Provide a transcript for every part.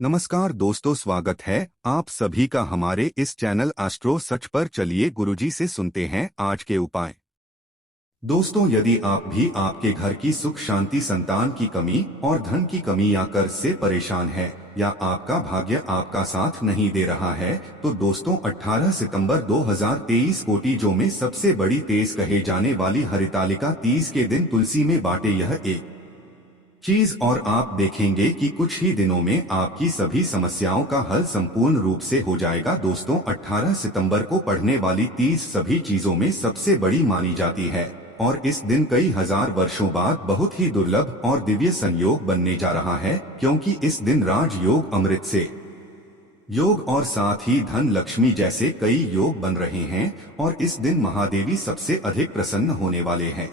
नमस्कार दोस्तों, स्वागत है आप सभी का हमारे इस चैनल एस्ट्रो सच पर। चलिए गुरुजी से सुनते हैं आज के उपाय। दोस्तों, यदि आप भी आपके घर की सुख शांति, संतान की कमी और धन की कमी या कर्ज से परेशान है, या आपका भाग्य आपका साथ नहीं दे रहा है, तो दोस्तों 18 सितंबर 2023 कोटिजों में सबसे बड़ी तेज कहे जाने वाली हरितालिका तीज के दिन तुलसी में बांटे यह एक चीज, और आप देखेंगे कि कुछ ही दिनों में आपकी सभी समस्याओं का हल संपूर्ण रूप से हो जाएगा। दोस्तों 18 सितंबर को पढ़ने वाली तीज सभी चीजों में सबसे बड़ी मानी जाती है, और इस दिन कई हजार वर्षों बाद बहुत ही दुर्लभ और दिव्य संयोग बनने जा रहा है, क्योंकि इस दिन राजयोग, अमृत से योग और साथ ही धन लक्ष्मी जैसे कई योग बन रहे हैं, और इस दिन महादेवी सबसे अधिक प्रसन्न होने वाले हैं।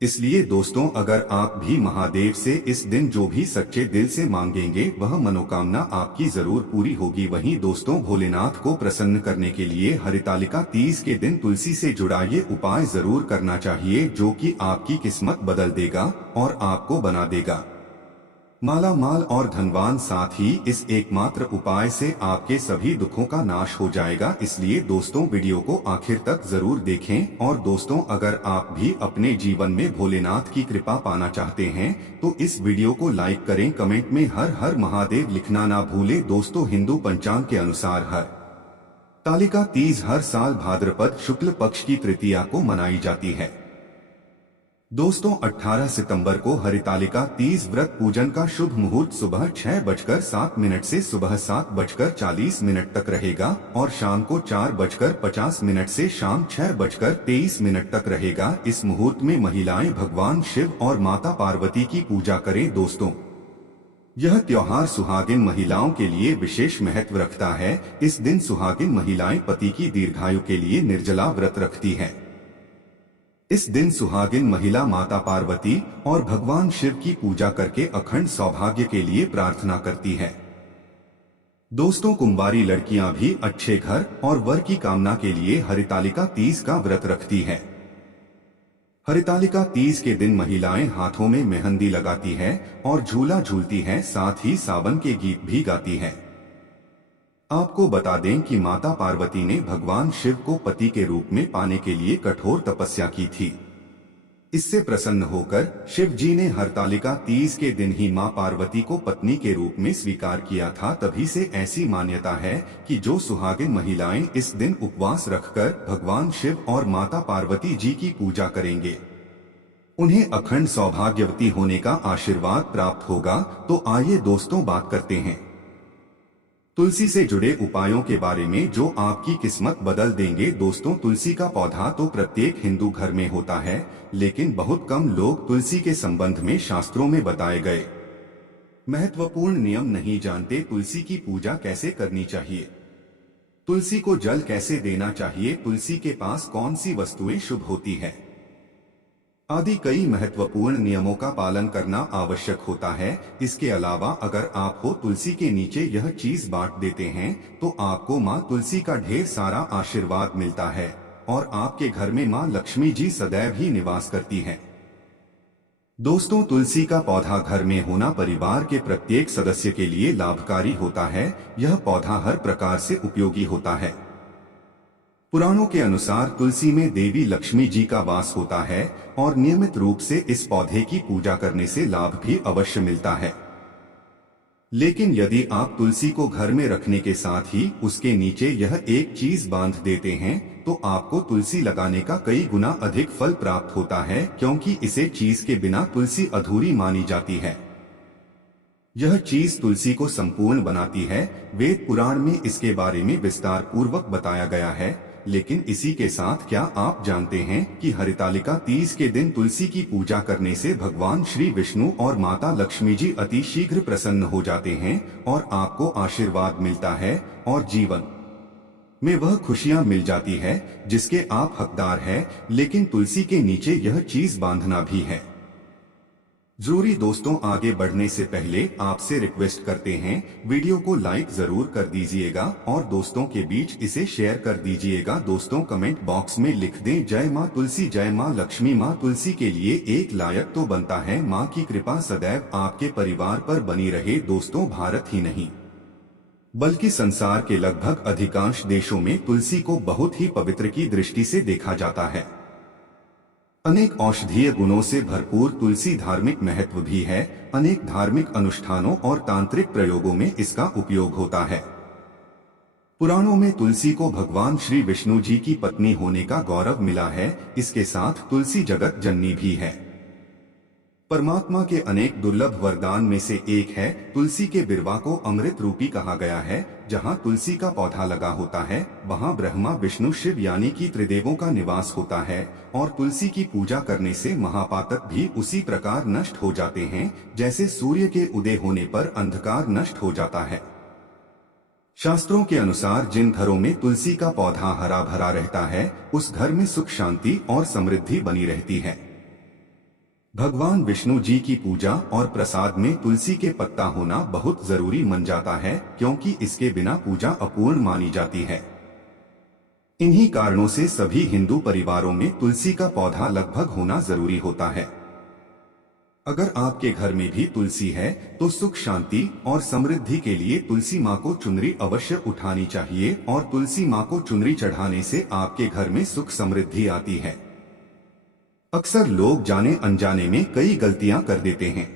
इसलिए दोस्तों, अगर आप भी महादेव से इस दिन जो भी सच्चे दिल से मांगेंगे वह मनोकामना आपकी जरूर पूरी होगी। वहीं दोस्तों, भोलेनाथ को प्रसन्न करने के लिए हरितालिका तीज के दिन तुलसी से जुड़ा ये उपाय जरूर करना चाहिए, जो कि आपकी किस्मत बदल देगा और आपको बना देगा माला माल और धनवान। साथ ही इस एकमात्र उपाय से आपके सभी दुखों का नाश हो जाएगा। इसलिए दोस्तों, वीडियो को आखिर तक जरूर देखें। और दोस्तों, अगर आप भी अपने जीवन में भोलेनाथ की कृपा पाना चाहते हैं तो इस वीडियो को लाइक करें, कमेंट में हर हर महादेव लिखना ना भूलें। दोस्तों, हिंदू पंचांग के अनुसार हरितालिका तीज हर साल भाद्रपद शुक्ल पक्ष की तृतीया को मनाई जाती है। दोस्तों 18 सितंबर को हरितालिका तीज व्रत पूजन का शुभ मुहूर्त सुबह 6:07 से सुबह 7:40 तक रहेगा, और शाम को 4:50 से शाम 6:23 तक रहेगा। इस मुहूर्त में महिलाएं भगवान शिव और माता पार्वती की पूजा करें। दोस्तों, यह त्योहार सुहागिन महिलाओं के लिए विशेष महत्व रखता है। इस दिन सुहागिन महिलाएं पति की दीर्घायु के लिए निर्जला व्रत रखती है। इस दिन सुहागिन महिला माता पार्वती और भगवान शिव की पूजा करके अखंड सौभाग्य के लिए प्रार्थना करती है। दोस्तों, कुंवारी लड़कियां भी अच्छे घर और वर की कामना के लिए हरितालिका तीज का व्रत रखती है। हरितालिका तीज के दिन महिलाएं हाथों में मेहंदी लगाती है और झूला झूलती है, साथ ही सावन के गीत भी गाती है। आपको बता दें कि माता पार्वती ने भगवान शिव को पति के रूप में पाने के लिए कठोर तपस्या की थी। इससे प्रसन्न होकर शिव जी ने हरितालिका तीज के दिन ही मां पार्वती को पत्नी के रूप में स्वीकार किया था। तभी से ऐसी मान्यता है कि जो सुहागिन महिलाएं इस दिन उपवास रखकर भगवान शिव और माता पार्वती जी की पूजा करेंगे, उन्हें अखंड सौभाग्यवती होने का आशीर्वाद प्राप्त होगा। तो आइए दोस्तों, बात करते हैं तुलसी से जुड़े उपायों के बारे में जो आपकी किस्मत बदल देंगे। दोस्तों, तुलसी का पौधा तो प्रत्येक हिंदू घर में होता है, लेकिन बहुत कम लोग तुलसी के संबंध में शास्त्रों में बताए गए महत्वपूर्ण नियम नहीं जानते। तुलसी की पूजा कैसे करनी चाहिए, तुलसी को जल कैसे देना चाहिए, तुलसी के पास कौन सी वस्तुएं शुभ होती है, आदि कई महत्वपूर्ण नियमों का पालन करना आवश्यक होता है। इसके अलावा अगर आप हो तुलसी के नीचे यह चीज बांट देते हैं तो आपको मां तुलसी का ढेर सारा आशीर्वाद मिलता है, और आपके घर में मां लक्ष्मी जी सदैव ही निवास करती हैं। दोस्तों, तुलसी का पौधा घर में होना परिवार के प्रत्येक सदस्य के लिए लाभकारी होता है। यह पौधा हर प्रकार से उपयोगी होता है। पुराणों के अनुसार तुलसी में देवी लक्ष्मी जी का वास होता है, और नियमित रूप से इस पौधे की पूजा करने से लाभ भी अवश्य मिलता है। लेकिन यदि आप तुलसी को घर में रखने के साथ ही उसके नीचे यह एक चीज बांध देते हैं तो आपको तुलसी लगाने का कई गुना अधिक फल प्राप्त होता है, क्योंकि इसे चीज के बिना तुलसी अधूरी मानी जाती है। यह चीज तुलसी को संपूर्ण बनाती है। वेद पुराण में इसके बारे में विस्तार पूर्वक बताया गया है। लेकिन इसी के साथ क्या आप जानते हैं कि हरितालिका तीज के दिन तुलसी की पूजा करने से भगवान श्री विष्णु और माता लक्ष्मी जी अति शीघ्र प्रसन्न हो जाते हैं और आपको आशीर्वाद मिलता है और जीवन में वह खुशियां मिल जाती है जिसके आप हकदार हैं। लेकिन तुलसी के नीचे यह चीज बांधना भी है। जरूरी दोस्तों, आगे बढ़ने से पहले आपसे रिक्वेस्ट करते हैं, वीडियो को लाइक जरूर कर दीजिएगा और दोस्तों के बीच इसे शेयर कर दीजिएगा। दोस्तों कमेंट बॉक्स में लिख दें जय माँ तुलसी, जय माँ लक्ष्मी। माँ तुलसी के लिए एक लायक तो बनता है, माँ की कृपा सदैव आपके परिवार पर बनी रहे। दोस्तों भारत ही नहीं बल्कि संसार के लगभग अधिकांश देशों में तुलसी को बहुत ही पवित्र की दृष्टि से देखा जाता है। अनेक औषधीय गुणों से भरपूर तुलसी धार्मिक महत्व भी है। अनेक धार्मिक अनुष्ठानों और तांत्रिक प्रयोगों में इसका उपयोग होता है। पुराणों में तुलसी को भगवान श्री विष्णु जी की पत्नी होने का गौरव मिला है। इसके साथ तुलसी जगत जननी भी है। परमात्मा के अनेक दुर्लभ वरदान में से एक है तुलसी के बिरवा को अमृत रूपी कहा गया है। जहाँ तुलसी का पौधा लगा होता है वहाँ ब्रह्मा विष्णु शिव यानी कि त्रिदेवों का निवास होता है। और तुलसी की पूजा करने से महापातक भी उसी प्रकार नष्ट हो जाते हैं जैसे सूर्य के उदय होने पर अंधकार नष्ट हो जाता है। शास्त्रों के अनुसार जिन घरों में तुलसी का पौधा हरा भरा रहता है उस घर में सुख शांति और समृद्धि बनी रहती है। भगवान विष्णु जी की पूजा और प्रसाद में तुलसी के पत्ता होना बहुत जरूरी मान जाता है, क्योंकि इसके बिना पूजा अपूर्ण मानी जाती है। इन्हीं कारणों से सभी हिंदू परिवारों में तुलसी का पौधा लगभग होना जरूरी होता है। अगर आपके घर में भी तुलसी है तो सुख शांति और समृद्धि के लिए तुलसी माँ को चुनरी अवश्य उठानी चाहिए और तुलसी माँ को चुनरी चढ़ाने से आपके घर में सुख समृद्धि आती है। अक्सर लोग जाने अनजाने में कई गलतियां कर देते हैं।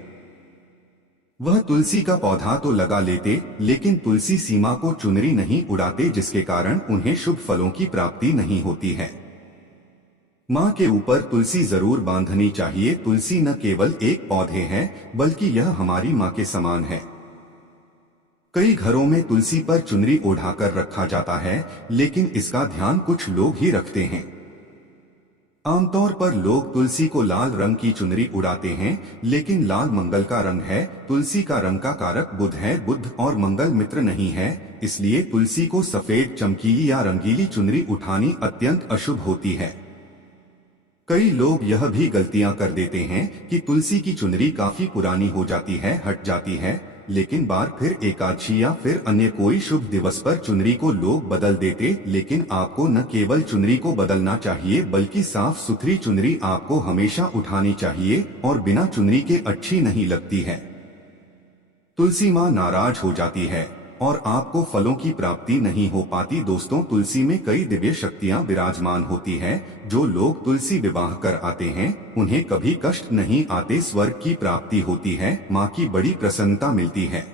वह तुलसी का पौधा तो लगा लेते लेकिन तुलसी सीमा को चुनरी नहीं उड़ाते, जिसके कारण उन्हें शुभ फलों की प्राप्ति नहीं होती है। माँ के ऊपर तुलसी जरूर बांधनी चाहिए। तुलसी न केवल एक पौधे है बल्कि यह हमारी माँ के समान है। कई घरों में तुलसी पर चुनरी ओढ़ाकर रखा जाता है लेकिन इसका ध्यान कुछ लोग ही रखते हैं। आमतौर पर लोग तुलसी को लाल रंग की चुनरी उड़ाते हैं, लेकिन लाल मंगल का रंग है। तुलसी का रंग का कारक बुध है, बुध और मंगल मित्र नहीं है, इसलिए तुलसी को सफेद चमकीली या रंगीली चुनरी उठानी अत्यंत अशुभ होती है। कई लोग यह भी गलतियां कर देते हैं कि तुलसी की चुनरी काफी पुरानी हो जाती है, हट जाती है, लेकिन बार फिर एकादशी या फिर अन्य कोई शुभ दिवस पर चुनरी को लोग बदल देते। लेकिन आपको न केवल चुनरी को बदलना चाहिए बल्कि साफ सुथरी चुनरी आपको हमेशा उठानी चाहिए और बिना चुनरी के अच्छी नहीं लगती है। तुलसी माँ नाराज हो जाती है और आपको फलों की प्राप्ति नहीं हो पाती। दोस्तों तुलसी में कई दिव्य शक्तियाँ विराजमान होती है। जो लोग तुलसी विवाह कर आते हैं उन्हें कभी कष्ट नहीं आते, स्वर्ग की प्राप्ति होती है, माँ की बड़ी प्रसन्नता मिलती है।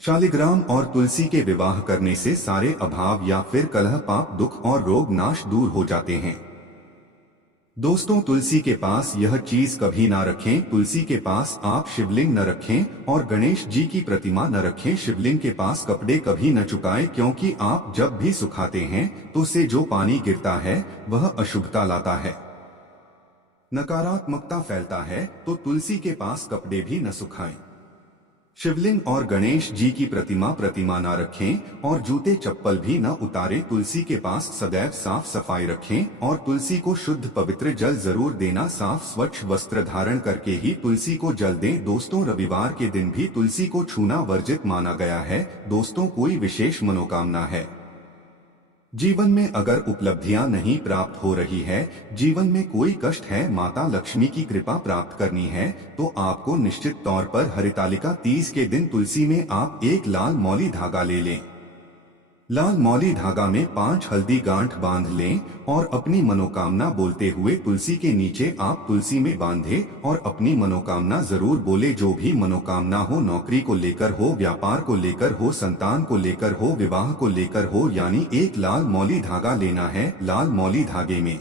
शालिग्राम और तुलसी के विवाह करने से सारे अभाव या फिर कलह, पाप, दुख और रोग नाश दूर हो जाते हैं। दोस्तों तुलसी के पास यह चीज कभी ना रखें। तुलसी के पास आप शिवलिंग न रखें और गणेश जी की प्रतिमा न रखें। शिवलिंग के पास कपड़े कभी न चुकाएं, क्योंकि आप जब भी सुखाते हैं तो उससे जो पानी गिरता है वह अशुभता लाता है, नकारात्मकता फैलता है। तो तुलसी के पास कपड़े भी न सुखाएं। शिवलिंग और गणेश जी की प्रतिमा न रखें और जूते चप्पल भी न उतारें। तुलसी के पास सदैव साफ सफाई रखें और तुलसी को शुद्ध पवित्र जल जरूर देना। साफ स्वच्छ वस्त्र धारण करके ही तुलसी को जल दें। दोस्तों रविवार के दिन भी तुलसी को छूना वर्जित माना गया है। दोस्तों कोई विशेष मनोकामना है, जीवन में अगर उपलब्धियां नहीं प्राप्त हो रही है, जीवन में कोई कष्ट है, माता लक्ष्मी की कृपा प्राप्त करनी है, तो आपको निश्चित तौर पर हरितालिका तीज के दिन तुलसी में आप एक लाल मौली धागा ले लें। लाल मौली धागा में 5 हल्दी गांठ बांध लें और अपनी मनोकामना बोलते हुए तुलसी के नीचे आप तुलसी में बांधे और अपनी मनोकामना जरूर बोले। जो भी मनोकामना हो, नौकरी को लेकर हो, व्यापार को लेकर हो, संतान को लेकर हो, विवाह को लेकर हो, यानी एक लाल मौली धागा लेना है। लाल मौली धागे में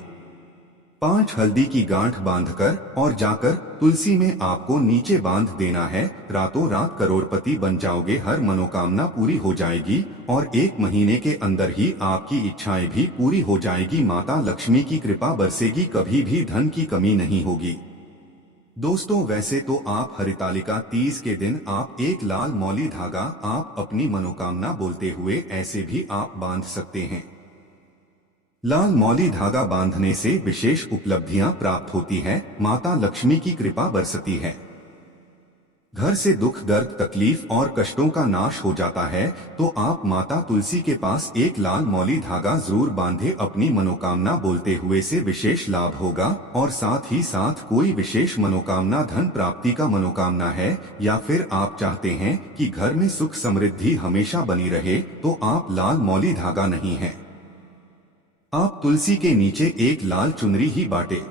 5 हल्दी की गांठ बांधकर और जाकर तुलसी में आपको नीचे बांध देना है। रातों रात करोड़पति बन जाओगे, हर मनोकामना पूरी हो जाएगी और 1 महीने के अंदर ही आपकी इच्छाएं भी पूरी हो जाएगी। माता लक्ष्मी की कृपा बरसेगी, कभी भी धन की कमी नहीं होगी। दोस्तों वैसे तो आप हरितालिका तीज के दिन आप एक लाल मौली धागा आप अपनी मनोकामना बोलते हुए ऐसे भी आप बांध सकते हैं। लाल मौली धागा बांधने से विशेष उपलब्धियां प्राप्त होती है, माता लक्ष्मी की कृपा बरसती है। घर से दुख दर्द तकलीफ और कष्टों का नाश हो जाता है, तो आप माता तुलसी के पास एक लाल मौली धागा जरूर बांधे। अपनी मनोकामना बोलते हुए से विशेष लाभ होगा। और साथ ही साथ कोई विशेष मनोकामना, धन प्राप्ति का मनोकामना है, या फिर आप चाहते हैं कि घर में सुख समृद्धि हमेशा बनी रहे, तो आप लाल मौली धागा नहीं है, आप तुलसी के नीचे एक लाल चुनरी ही बांटे।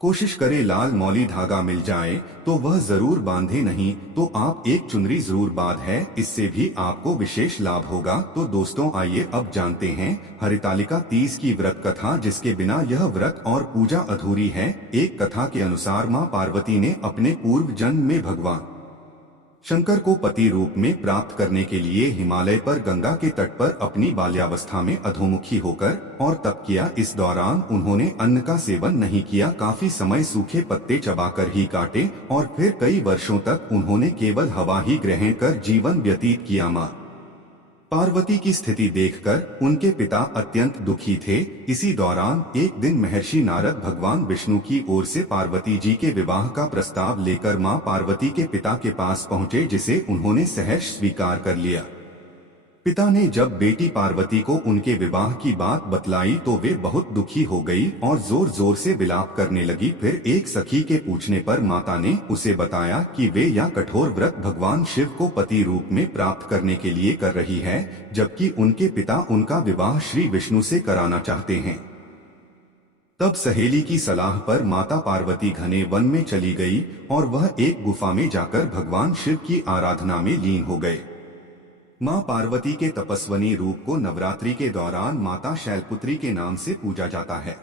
कोशिश करें लाल मौली धागा मिल जाए तो वह जरूर बांधे, नहीं तो आप एक चुनरी जरूर बांध है, इससे भी आपको विशेष लाभ होगा। तो दोस्तों आइए अब जानते हैं हरितालिका तीज की व्रत कथा, जिसके बिना यह व्रत और पूजा अधूरी है। एक कथा के अनुसार मां पार्वती ने अपने पूर्व जन्म में भगवान शंकर को पति रूप में प्राप्त करने के लिए हिमालय पर गंगा के तट पर अपनी बाल्यावस्था में अधोमुखी होकर और तप किया। इस दौरान उन्होंने अन्न का सेवन नहीं किया, काफी समय सूखे पत्ते चबाकर ही काटे और फिर कई वर्षों तक उन्होंने केवल हवा ही ग्रहण कर जीवन व्यतीत किया। मां पार्वती की स्थिति देखकर उनके पिता अत्यंत दुखी थे। इसी दौरान एक दिन महर्षि नारद भगवान विष्णु की ओर से पार्वती जी के विवाह का प्रस्ताव लेकर मां पार्वती के पिता के पास पहुंचे, जिसे उन्होंने सहर्ष स्वीकार कर लिया। पिता ने जब बेटी पार्वती को उनके विवाह की बात बतलाई तो वे बहुत दुखी हो गई और जोर जोर से विलाप करने लगी। फिर एक सखी के पूछने पर माता ने उसे बताया कि वे यह कठोर व्रत भगवान शिव को पति रूप में प्राप्त करने के लिए कर रही है, जबकि उनके पिता उनका विवाह श्री विष्णु से कराना चाहते हैं। तब सहेली की सलाह पर माता पार्वती घने वन में चली गई और वह एक गुफा में जाकर भगवान शिव की आराधना में लीन हो गए। मां पार्वती के तपस्वनी रूप को नवरात्रि के दौरान माता शैलपुत्री के नाम से पूजा जाता है।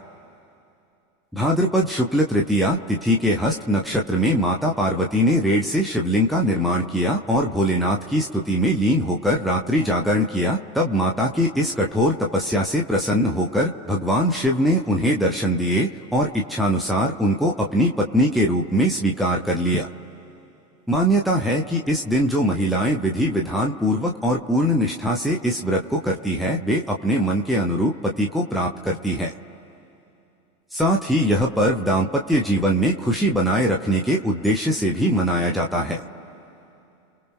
भाद्रपद शुक्ल तृतीया तिथि के हस्त नक्षत्र में माता पार्वती ने रेड़ से शिवलिंग का निर्माण किया और भोलेनाथ की स्तुति में लीन होकर रात्रि जागरण किया। तब माता के इस कठोर तपस्या से प्रसन्न होकर भगवान शिव ने उन्हें दर्शन दिए और इच्छानुसार उनको अपनी पत्नी के रूप में स्वीकार कर लिया। मान्यता है कि इस दिन जो महिलाएं विधि विधान पूर्वक और पूर्ण निष्ठा से इस व्रत को करती है, वे अपने मन के अनुरूप पति को प्राप्त करती है। साथ ही यह पर्व दाम्पत्य जीवन में खुशी बनाए रखने के उद्देश्य से भी मनाया जाता है।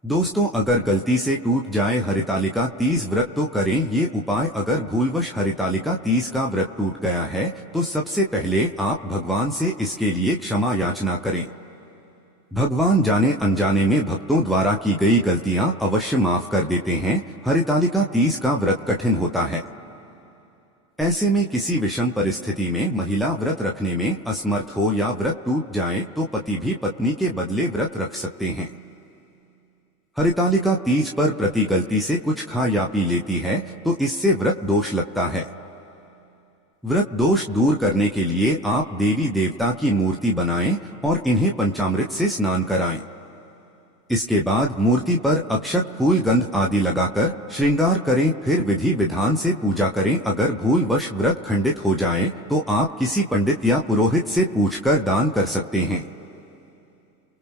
दोस्तों, अगर गलती से टूट जाए हरितालिका तीज व्रत तो करें ये उपाय। अगर भूलवश हरितालिका तीज का व्रत टूट गया है तो सबसे पहले आप भगवान से इसके लिए क्षमा याचना करें। भगवान जाने अनजाने में भक्तों द्वारा की गई गलतियां अवश्य माफ कर देते हैं। हरितालिका तीज का व्रत कठिन होता है। ऐसे में किसी विषम परिस्थिति में महिला व्रत रखने में असमर्थ हो या व्रत टूट जाए तो पति भी पत्नी के बदले व्रत रख सकते हैं। हरितालिका तीज पर प्रति गलती से कुछ खा या पी लेती है तो इससे व्रत दोष लगता है। व्रत दोष दूर करने के लिए आप देवी देवता की मूर्ति बनाएं और इन्हें पंचामृत से स्नान कराएं। इसके बाद मूर्ति पर अक्षत, फूल, गंध आदि लगाकर श्रृंगार करें। फिर विधि विधान से पूजा करें। अगर भूलवश व्रत खंडित हो जाए तो आप किसी पंडित या पुरोहित से पूछकर दान कर सकते हैं।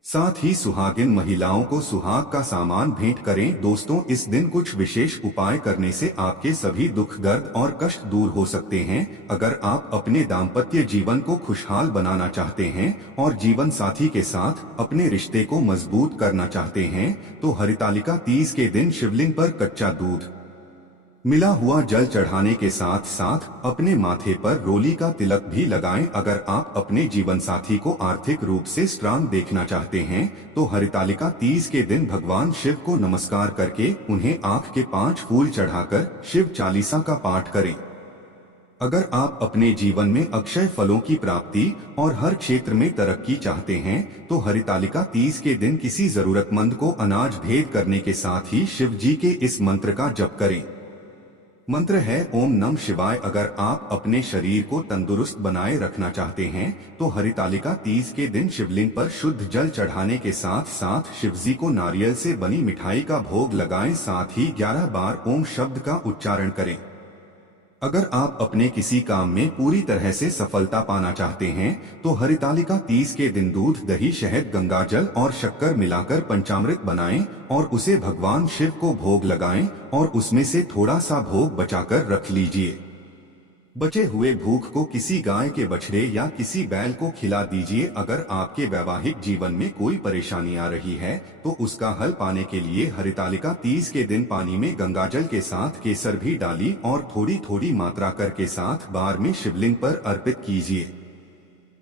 साथ ही सुहागिन महिलाओं को सुहाग का सामान भेंट करें। दोस्तों, इस दिन कुछ विशेष उपाय करने से आपके सभी दुख, दर्द और कष्ट दूर हो सकते हैं। अगर आप अपने दाम्पत्य जीवन को खुशहाल बनाना चाहते हैं और जीवन साथी के साथ अपने रिश्ते को मजबूत करना चाहते हैं तो हरितालिका तीज के दिन शिवलिंग पर कच्चा दूध, मिला हुआ जल चढ़ाने के साथ साथ अपने माथे पर रोली का तिलक भी लगाएं। अगर आप अपने जीवन साथी को आर्थिक रूप से स्ट्रांग देखना चाहते हैं तो हरितालिका तीज के दिन भगवान शिव को नमस्कार करके उन्हें आंख के 5 फूल चढ़ाकर शिव चालीसा का पाठ करें। अगर आप अपने जीवन में अक्षय फलों की प्राप्ति और हर क्षेत्र में तरक्की चाहते हैं तो हरितालिका तीज के दिन किसी जरूरतमंद को अनाज भेंट करने के साथ ही शिव जी के इस मंत्र का जप करें। मंत्र है ओम नमः शिवाय। अगर आप अपने शरीर को तंदुरुस्त बनाए रखना चाहते हैं तो हरितालिका तीज के दिन शिवलिंग पर शुद्ध जल चढ़ाने के साथ साथ शिवजी को नारियल से बनी मिठाई का भोग लगाएं। साथ ही 11 बार ओम शब्द का उच्चारण करें। अगर आप अपने किसी काम में पूरी तरह से सफलता पाना चाहते हैं तो हरितालिका तीज के दिन दूध, दही, शहद, गंगाजल और शक्कर मिलाकर पंचामृत बनाएं और उसे भगवान शिव को भोग लगाएं और उसमें से थोड़ा सा भोग बचाकर रख लीजिए। बचे हुए भूख को किसी गाय के बछड़े या किसी बैल को खिला दीजिए। अगर आपके वैवाहिक जीवन में कोई परेशानी आ रही है तो उसका हल पाने के लिए हरितालिका तीज के दिन पानी में गंगाजल के साथ केसर भी डाली और थोड़ी थोड़ी मात्रा करके साथ बार में शिवलिंग पर अर्पित कीजिए।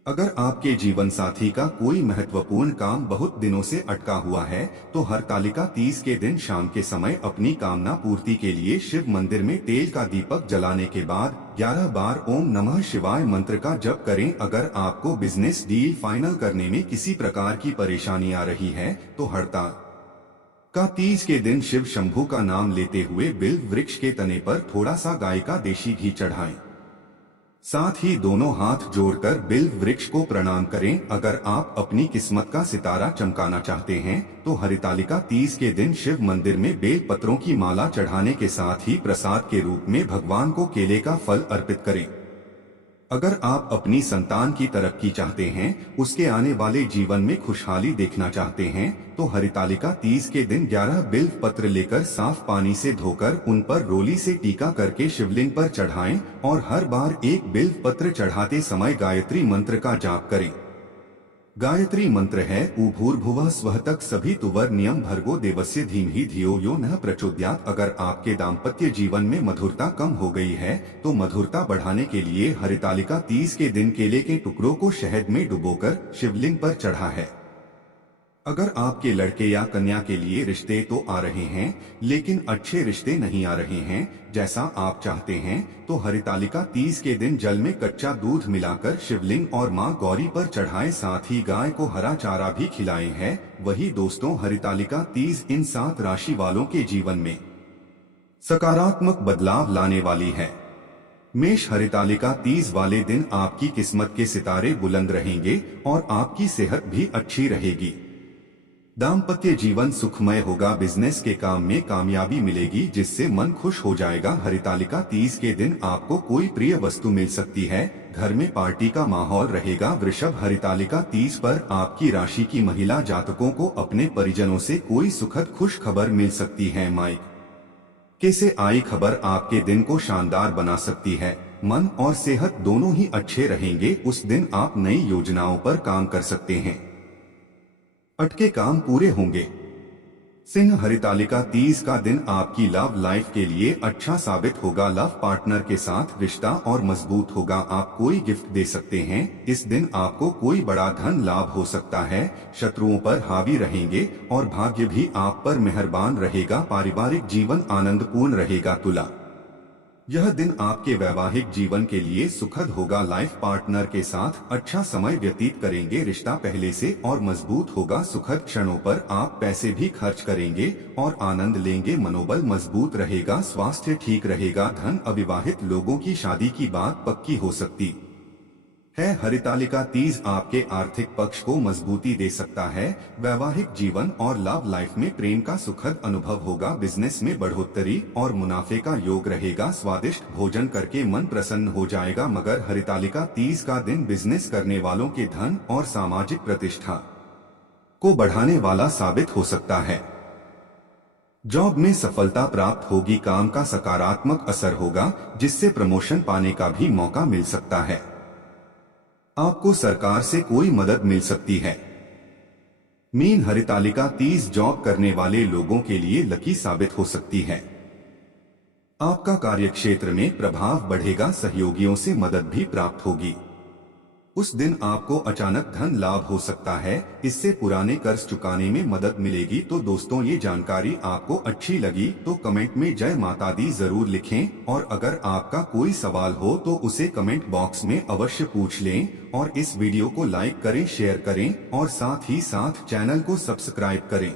अगर आपके जीवन साथी का कोई महत्वपूर्ण काम बहुत दिनों से अटका हुआ है तो हरतालिका तीज के दिन शाम के समय अपनी कामना पूर्ति के लिए शिव मंदिर में तेल का दीपक जलाने के बाद 11 बार ओम नमः शिवाय मंत्र का जप करें। अगर आपको बिजनेस डील फाइनल करने में किसी प्रकार की परेशानी आ रही है तो हरतालिका तीज के दिन शिव शंभू का नाम लेते हुए बिल्व वृक्ष के तने पर थोड़ा सा गाय का देशी घी चढ़ाएं। साथ ही दोनों हाथ जोड़कर बिल्व वृक्ष को प्रणाम करें। अगर आप अपनी किस्मत का सितारा चमकाना चाहते हैं तो हरितालिका तीज के दिन शिव मंदिर में बेल पत्रों की माला चढ़ाने के साथ ही प्रसाद के रूप में भगवान को केले का फल अर्पित करें। अगर आप अपनी संतान की तरक्की चाहते हैं, उसके आने वाले जीवन में खुशहाली देखना चाहते हैं तो हरितालिका तीज के दिन 11 बिल्व पत्र लेकर साफ पानी से धोकर उन पर रोली से टीका करके शिवलिंग पर चढ़ाएं और हर बार एक बिल्व पत्र चढ़ाते समय गायत्री मंत्र का जाप करें। गायत्री मंत्र है ऊ भूर्भुवः स्वः तत् सवितुर्वरेण्यं भर्गो देवस्य धीमहि धियो यो नः प्रचोदयात्। अगर आपके दाम्पत्य जीवन में मधुरता कम हो गई है तो मधुरता बढ़ाने के लिए हरितालिका तीज के दिन केले के टुकड़ों को शहद में डुबोकर शिवलिंग पर चढ़ा है। अगर आपके लड़के या कन्या के लिए रिश्ते तो आ रहे हैं लेकिन अच्छे रिश्ते नहीं आ रहे हैं जैसा आप चाहते हैं तो हरितालिका तीज के दिन जल में कच्चा दूध मिलाकर शिवलिंग और मां गौरी पर चढ़ाएं। साथ ही गाय को हरा चारा भी खिलाएं है। वही दोस्तों, हरितालिका तीज इन 7 राशि वालों के जीवन में सकारात्मक बदलाव लाने वाली है। मेष, हरितालिका तीज वाले दिन आपकी किस्मत के सितारे बुलंद रहेंगे और आपकी सेहत भी अच्छी रहेगी। दाम्पत्य जीवन सुखमय होगा। बिजनेस के काम में कामयाबी मिलेगी जिससे मन खुश हो जाएगा। हरितालिका तीज के दिन आपको कोई प्रिय वस्तु मिल सकती है। घर में पार्टी का माहौल रहेगा। वृषभ, हरितालिका तीज पर आपकी राशि की महिला जातकों को अपने परिजनों से कोई सुखद खुश खबर मिल सकती है। मायके से आई खबर आपके दिन को शानदार बना सकती है। मन और सेहत दोनों ही अच्छे रहेंगे। उस दिन आप नई योजनाओं पर काम कर सकते हैं। अटके काम पूरे होंगे। सिंह, हरितालिका तीज का दिन आपकी लव लाइफ के लिए अच्छा साबित होगा। लव पार्टनर के साथ रिश्ता और मजबूत होगा। आप कोई गिफ्ट दे सकते हैं। इस दिन आपको कोई बड़ा धन लाभ हो सकता है। शत्रुओं पर हावी रहेंगे और भाग्य भी आप पर मेहरबान रहेगा। पारिवारिक जीवन आनंदपूर्ण रहेगा। तुला, यह दिन आपके वैवाहिक जीवन के लिए सुखद होगा। लाइफ पार्टनर के साथ अच्छा समय व्यतीत करेंगे। रिश्ता पहले से और मजबूत होगा। सुखद क्षणों पर आप पैसे भी खर्च करेंगे और आनंद लेंगे। मनोबल मजबूत रहेगा। स्वास्थ्य ठीक रहेगा। धन, अविवाहित लोगों की शादी की बात पक्की हो सकती है। हरितालिका तीज आपके आर्थिक पक्ष को मजबूती दे सकता है। वैवाहिक जीवन और लव लाइफ में प्रेम का सुखद अनुभव होगा। बिजनेस में बढ़ोतरी और मुनाफे का योग रहेगा। स्वादिष्ट भोजन करके मन प्रसन्न हो जाएगा। मगर, हरितालिका तीज का दिन बिजनेस करने वालों के धन और सामाजिक प्रतिष्ठा को बढ़ाने वाला साबित हो सकता है। जॉब में सफलता प्राप्त होगी। काम का सकारात्मक असर होगा जिससे प्रमोशन पाने का भी मौका मिल सकता है। आपको सरकार से कोई मदद मिल सकती है। मीन, हरितालिका तीज जॉब करने वाले लोगों के लिए लकी साबित हो सकती है। आपका कार्यक्षेत्र में प्रभाव बढ़ेगा। सहयोगियों से मदद भी प्राप्त होगी। उस दिन आपको अचानक धन लाभ हो सकता है। इससे पुराने कर्ज चुकाने में मदद मिलेगी। तो दोस्तों, ये जानकारी आपको अच्छी लगी तो कमेंट में जय माता दी जरूर लिखें और अगर आपका कोई सवाल हो तो उसे कमेंट बॉक्स में अवश्य पूछ लें और इस वीडियो को लाइक करें, शेयर करें और साथ ही साथ चैनल को सब्सक्राइब करें।